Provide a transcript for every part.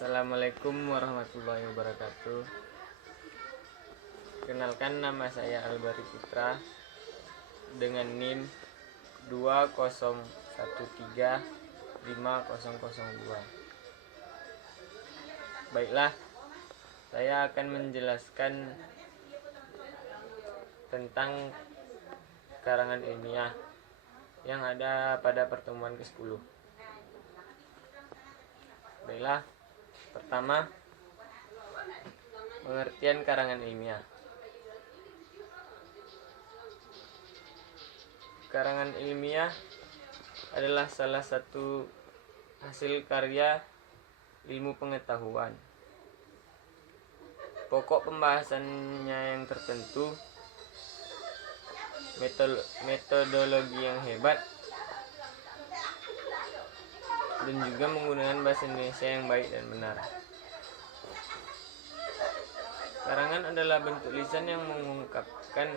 Assalamualaikum warahmatullahi wabarakatuh. Kenalkan, nama saya Albari Putra dengan NIM 201350002. Baiklah, saya akan menjelaskan tentang karangan ilmiah yang ada pada pertemuan ke-10. Baiklah, pertama, pengertian karangan ilmiah. Karangan ilmiah adalah salah satu hasil karya ilmu pengetahuan. Pokok pembahasannya yang tertentu, metodologi yang hebat, dan juga menggunakan bahasa Indonesia yang baik dan benar. Karangan adalah bentuk lisan yang mengungkapkan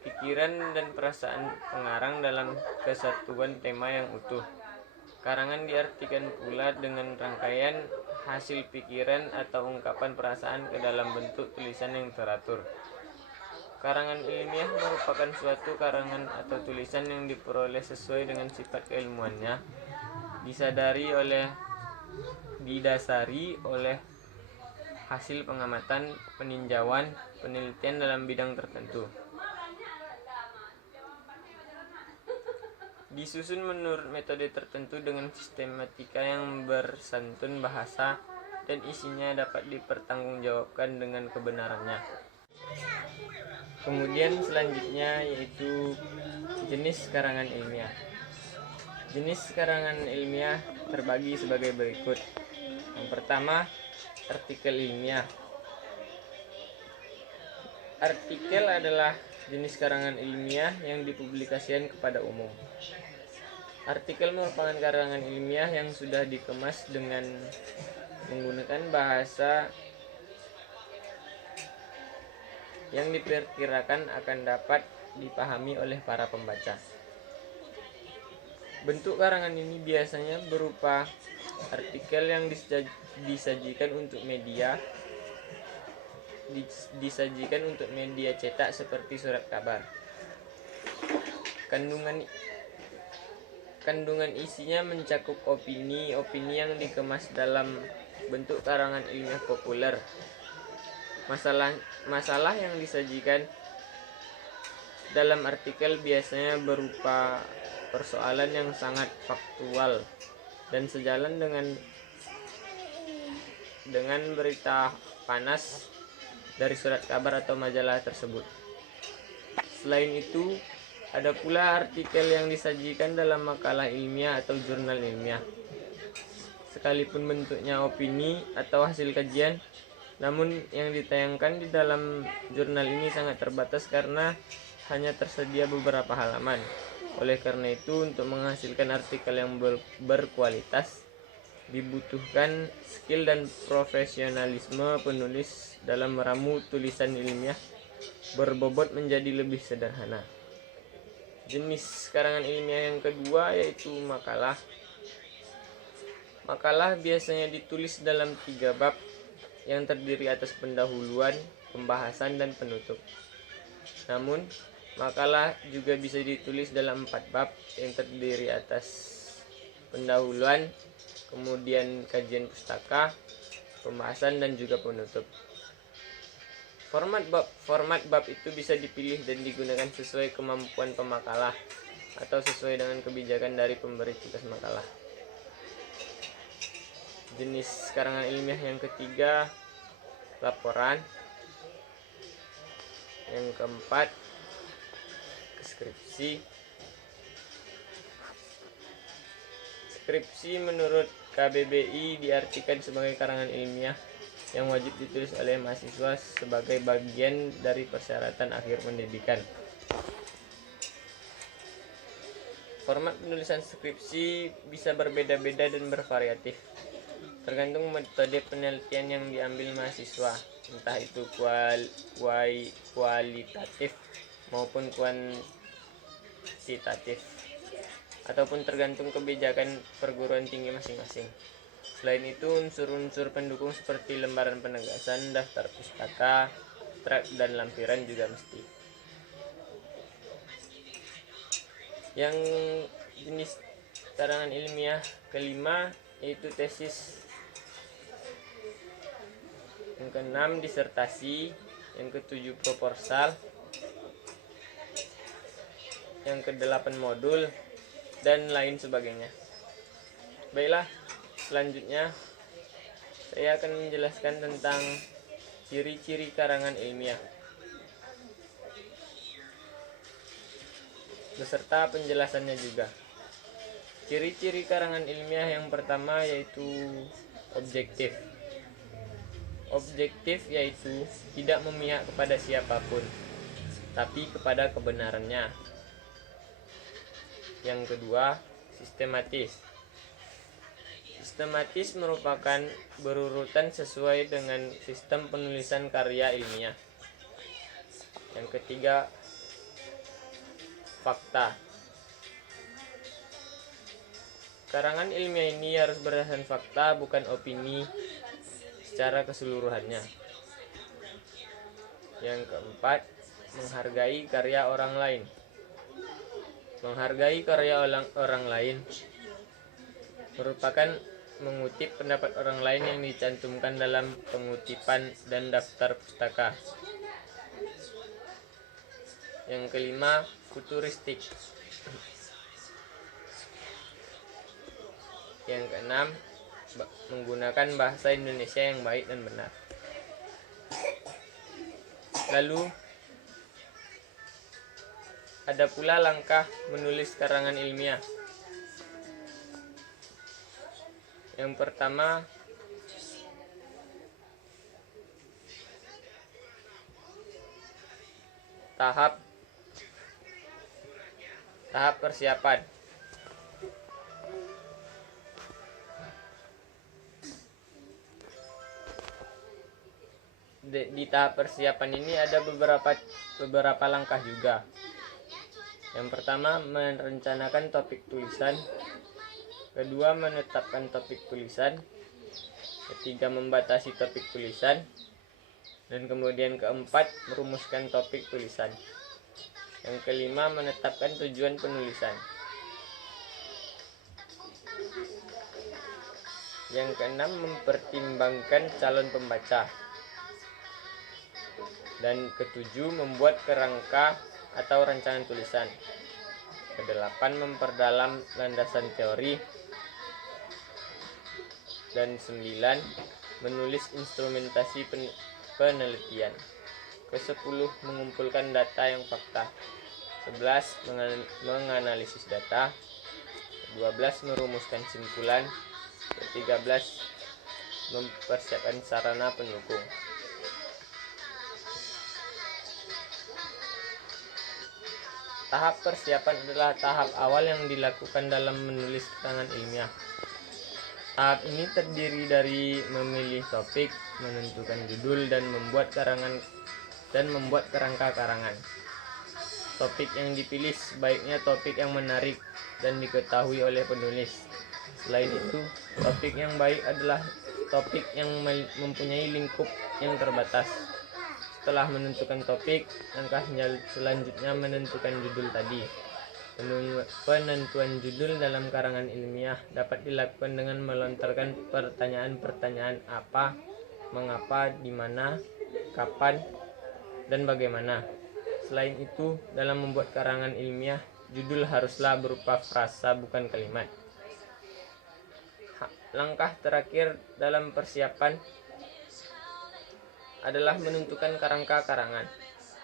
pikiran dan perasaan pengarang dalam kesatuan tema yang utuh. Karangan diartikan pula dengan rangkaian hasil pikiran atau ungkapan perasaan ke dalam bentuk tulisan yang teratur. Karangan ilmiah merupakan suatu karangan atau tulisan yang diperoleh sesuai dengan sifat keilmuannya, didasari oleh hasil pengamatan, peninjauan, penelitian dalam bidang tertentu. Disusun menurut metode tertentu dengan sistematika yang bersantun bahasa, dan isinya dapat dipertanggungjawabkan dengan kebenarannya. Kemudian selanjutnya yaitu jenis karangan ilmiah. Jenis karangan ilmiah terbagi sebagai berikut. Yang pertama, artikel ilmiah. Artikel adalah jenis karangan ilmiah yang dipublikasikan kepada umum. Artikel merupakan karangan ilmiah yang sudah dikemas dengan menggunakan bahasa yang diperkirakan akan dapat dipahami oleh para pembaca. Bentuk karangan ini biasanya berupa artikel yang disajikan untuk media cetak seperti surat kabar. Kandungan isinya mencakup opini yang dikemas dalam bentuk karangan ilmiah populer. Masalah yang disajikan dalam artikel biasanya berupa persoalan yang sangat faktual dan sejalan dengan berita panas dari surat kabar atau majalah tersebut. Selain itu, ada pula artikel yang disajikan dalam makalah ilmiah atau jurnal ilmiah. Sekalipun bentuknya opini atau hasil kajian, namun yang ditayangkan di dalam jurnal ini sangat terbatas karena hanya tersedia beberapa halaman. Oleh karena itu, untuk menghasilkan artikel yang berkualitas, dibutuhkan skill dan profesionalisme penulis dalam meramu tulisan ilmiah berbobot menjadi lebih sederhana. Jenis karangan ilmiah yang kedua yaitu makalah. Makalah biasanya ditulis dalam 3 bab yang terdiri atas pendahuluan, pembahasan, dan penutup. Namun, makalah juga bisa ditulis dalam 4 bab yang terdiri atas pendahuluan, kemudian kajian pustaka, pembahasan, dan juga penutup. Format bab itu bisa dipilih dan digunakan sesuai kemampuan pemakalah atau sesuai dengan kebijakan dari pemberi tugas makalah. Jenis karangan ilmiah yang ketiga, laporan. Yang keempat, skripsi. Skripsi menurut KBBI diartikan sebagai karangan ilmiah yang wajib ditulis oleh mahasiswa sebagai bagian dari persyaratan akhir pendidikan. Format penulisan skripsi bisa berbeda-beda dan bervariatif, tergantung metode penelitian yang diambil mahasiswa, entah itu kualitatif maupun kuantitatif, ataupun tergantung kebijakan perguruan tinggi masing-masing. Selain itu, unsur-unsur pendukung seperti lembaran penegasan, daftar pustaka, abstrak, dan lampiran juga mesti. Yang jenis karangan ilmiah kelima yaitu tesis. Yang keenam disertasi. Yang ketujuh proposal. Yang kedelapan modul, dan lain sebagainya. Baiklah, selanjutnya saya akan menjelaskan tentang ciri-ciri karangan ilmiah beserta penjelasannya juga. Ciri-ciri karangan ilmiah yang pertama yaitu objektif. Objektif yaitu tidak memihak kepada siapapun, tapi kepada kebenarannya. Yang kedua, sistematis. Sistematis merupakan berurutan sesuai dengan sistem penulisan karya ilmiah. Yang ketiga, fakta. Karangan ilmiah ini harus berdasarkan fakta, bukan opini secara keseluruhannya. Yang keempat, menghargai karya orang lain. Menghargai karya orang lain merupakan mengutip pendapat orang lain yang dicantumkan dalam pengutipan dan daftar pustaka. Yang kelima, futuristik. Yang keenam, menggunakan bahasa Indonesia yang baik dan benar. Lalu ada pula langkah menulis karangan ilmiah. Yang pertama, tahap persiapan. Di tahap persiapan ini ada beberapa langkah juga. Yang pertama, merencanakan topik tulisan. Kedua, menetapkan topik tulisan. Ketiga, membatasi topik tulisan. Dan kemudian keempat, merumuskan topik tulisan. Yang kelima, menetapkan tujuan penulisan. Yang keenam, mempertimbangkan calon pembaca. Dan ketujuh, membuat kerangka atau rancangan tulisan. Kedelapan, memperdalam landasan teori. Dan 9, menulis instrumentasi penelitian. Ke-10, mengumpulkan data yang fakta. 11, menganalisis data. 12, merumuskan simpulan. 13, mempersiapkan sarana pendukung. Tahap persiapan adalah tahap awal yang dilakukan dalam menulis karangan ilmiah. Tahap ini terdiri dari memilih topik, menentukan judul, dan membuat kerangka karangan. Topik yang dipilih sebaiknya topik yang menarik dan diketahui oleh penulis. Selain itu, topik yang baik adalah topik yang mempunyai lingkup yang terbatas. Setelah menentukan topik, langkah selanjutnya menentukan judul tadi. Penentuan judul dalam karangan ilmiah dapat dilakukan dengan melontarkan pertanyaan-pertanyaan apa, mengapa, di mana, kapan, dan bagaimana. Selain itu, dalam membuat karangan ilmiah, judul haruslah berupa frasa, bukan kalimat. Langkah terakhir dalam persiapan adalah menentukan kerangka karangan.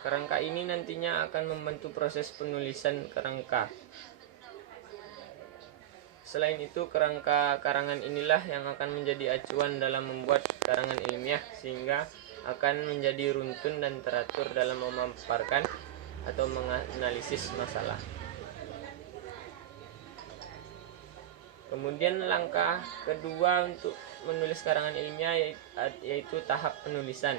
Kerangka ini nantinya akan membantu proses penulisan kerangka. Selain itu, kerangka karangan inilah yang akan menjadi acuan dalam membuat karangan ilmiah, sehingga akan menjadi runtun dan teratur dalam memaparkan atau menganalisis masalah. Kemudian langkah kedua untuk menulis karangan ilmiah yaitu tahap penulisan.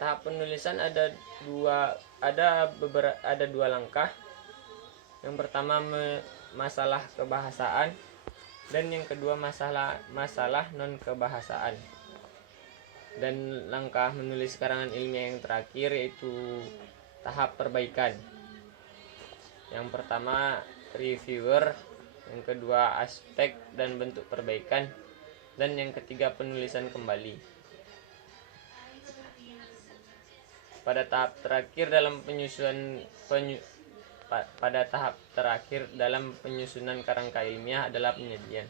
Tahap penulisan ada dua langkah. Yang pertama, masalah kebahasaan. Dan yang kedua masalah non kebahasaan. Dan langkah menulis karangan ilmiah yang terakhir yaitu tahap perbaikan. Yang pertama reviewer, yang kedua aspek dan bentuk perbaikan, dan yang ketiga penulisan kembali. Pada tahap terakhir dalam penyusunan kerangka ilmiah adalah penyajian.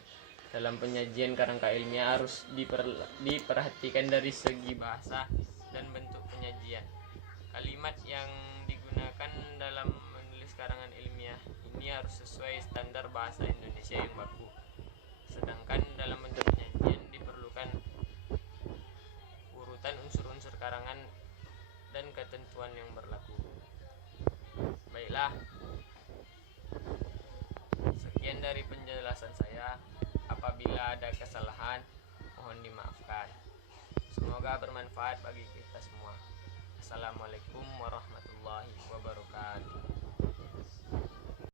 Dalam penyajian kerangka ilmiah harus diperhatikan dari segi bahasa dan bentuk penyajian. Kalimat yang digunakan dalam menulis karangan ilmiah ini harus sesuai standar bahasa Indonesia yang baku. Sedangkan dalam bentuk penyajian diperlukan urutan unsur-unsur karangan dan ketentuan yang berlaku. Baiklah, sekian dari penjelasan saya. Apabila ada kesalahan, mohon dimaafkan. Semoga bermanfaat bagi kita semua. Assalamualaikum warahmatullahi wabarakatuh.